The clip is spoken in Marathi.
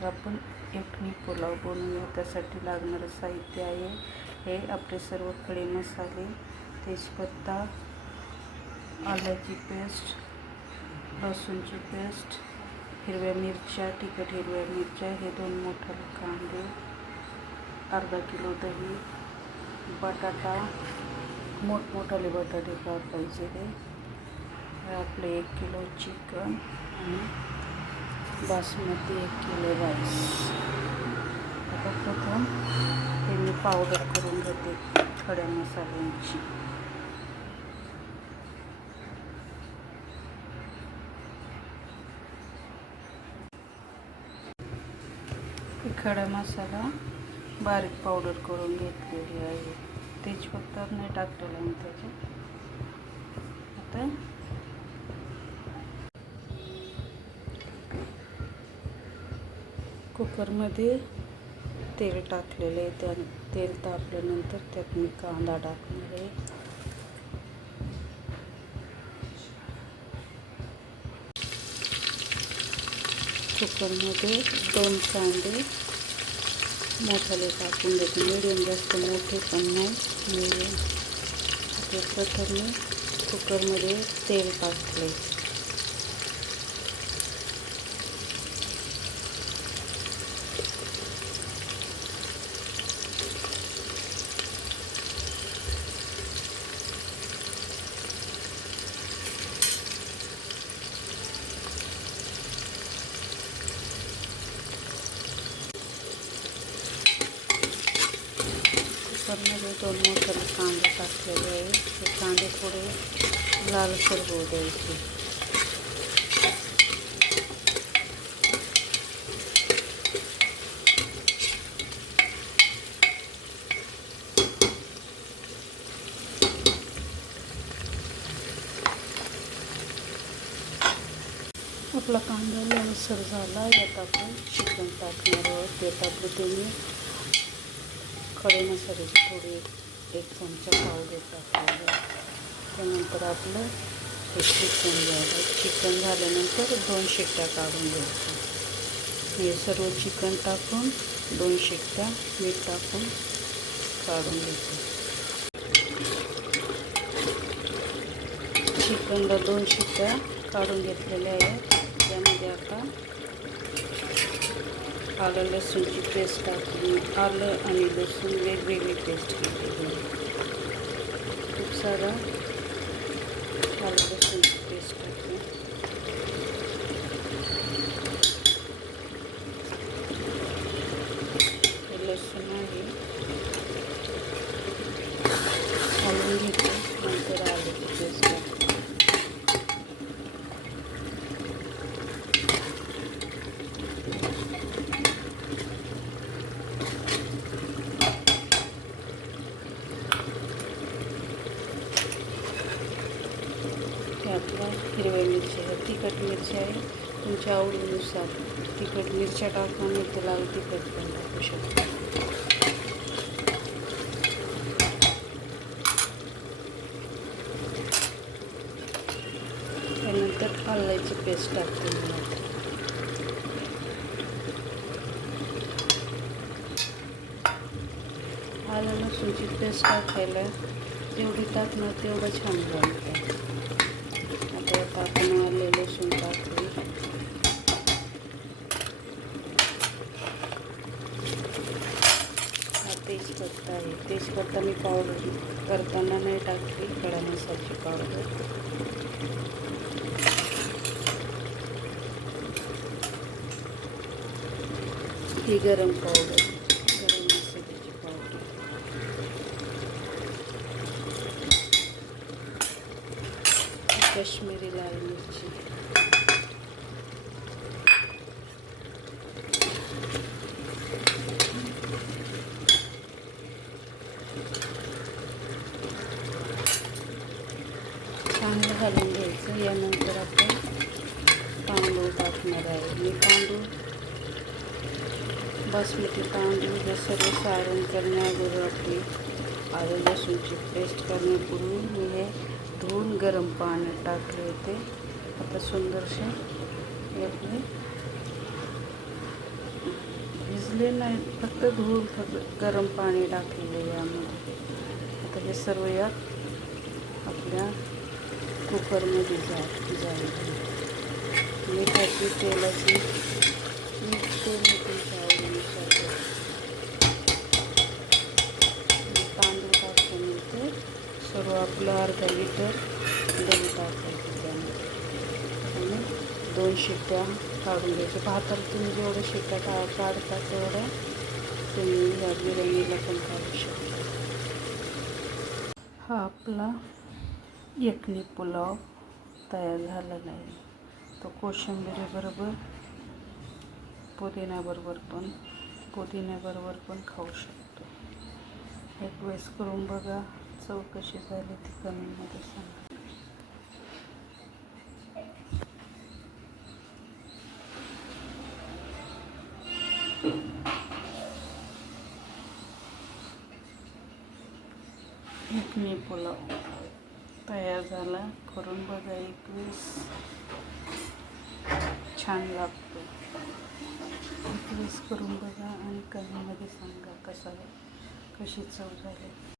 तर आपण यखनी पुलाव बनवूया. त्यासाठी लागणारं साहित्य आहे हे आपले सर्व खडे मसाले, तेजपत्ता, आल्याची पेस्ट, लसूणची पेस्ट, हिरव्या मिरच्या, तिखट हिरव्या मिरच्या, हे 2 मोठे कांदे, अर्धा किलो दही, बटाटा, मोठमोठाले बटाटे कापायचे ते, आपले 1 किलो चिकन आणि बासमती 1 किलो राईस. आता प्रथम हे मी पावडर करून घेते खड्या मसाल्यांची. खडा मसाला बारीक पावडर करून घेतलेली आहे. तेजपत्ता नाही टाकलेला मी त्याच्यात. आता कुकरमध्ये तेल टाकलेले आहे. त्या तेल तापल्यानंतर त्यात मी कांदा टाकणार आहे. कुकरमध्ये 2 कांदे मोठाले टाकून देते. मिडियम, जास्त मोठे पण नाही, मिडियम. ते प्रथम मी कुकरमध्ये तेल टाकले. कुकरमध्ये 2 मोठाले कांदे टाकलेले आहे. हे कांदे थोडे लालसर होऊ द्यायचे. आपला कांदा लालसर झाला. यात आपण चिकन टाकणार आहोत. त्यात मी खडे मसाल्याची थोडी 1 चमचा पावडर टाकलेली. त्यानंतर आपलं हे चिकन झालं. चिकन झाल्यानंतर 2 शिट्ट्या काढून घ्यायच्या. हे सर्व चिकन टाकून 2 शिट्ट्या मीठ टाकून काढून घ्यायचं. चिकनला 2 शिट्ट्या काढून घेतलेल्या आहेत. त्यामध्ये आता आलं लसूणची पेस्ट टाकून, आलं आणि लसूण वेगवेगळी पेस्ट केलेली. खूप सारा आलं लसूणची पेस्ट टाकून लसूण आहे हलवून घेते. नंतर आल्याची पेस्ट टाकते. आपला हिरव्या मिरच्या आहे, तिखट मिरच्या आहे. तुमच्या आवडीनुसार तिखट मिरच्या टाका, नाही तर लाल तिखट पण टाकू शकता. त्यानंतर आल्याची पेस्ट टाकते. आलं लसूणची पेस्ट टाकायला जेवढी टाकणार तेवढं छान लागतं. आता आपण आले लसूण टाकले. हा तेजपत्ता आहे. तेजपत्ता मी पावडर करताना नाही टाकली, खडा मसाल्याची पावडर. ही गरम पावडर, गरम मसाल्याची पावडर. काश्मीरी लाल मिरची, चांगलं घालून घ्यायचं. यानंतर आपण तांदूळ टाकणार आहे. मी तांदूळ बासमती तांदूळ हे सर्व सारण करण्याअगोदर आपली आलं लसूणची पेस्ट करण्यापूर्वी मी हे धुवून गरम पाण्यात टाकले होते. आता सुंदरसे आपले शिजले नाहीत, फक्त धुवून गरम पाणी टाकलेलं आहे यामध्ये. आता हे सर्व यात आपल्या कुकरमध्ये जाईल. मिठाची तेलाची मीठ तेल तुमच्या आवडीनुसार तांदूळ टाकल्यानंतर सर्व आपलं अर्धा लिटर दही टाकायचं त्यामध्ये आणि 2 शिट्ट्या काढून घ्यायच्या. भाताला तुम्ही जेवढ्या शिट्ट्या काढता तेवढ्या तुम्ही या बिर्याणीला पण काढू शकता. हा आपला यखनी पुलाव तयार झालेला आहे. तो कोशिंबिरीबरोबर पुदिन्याबरोबर पण खाऊ शकतो. एक वेळेस करून बघा. चव कशी झाली ती कमेंटमध्ये सांगा. यखनी पुलाव तयार झाला. करून बघा एक वेळेस, छान लागतो. एक वेळेस करून बघा आणि कमेंटमध्ये सांगा कशी चव झाली.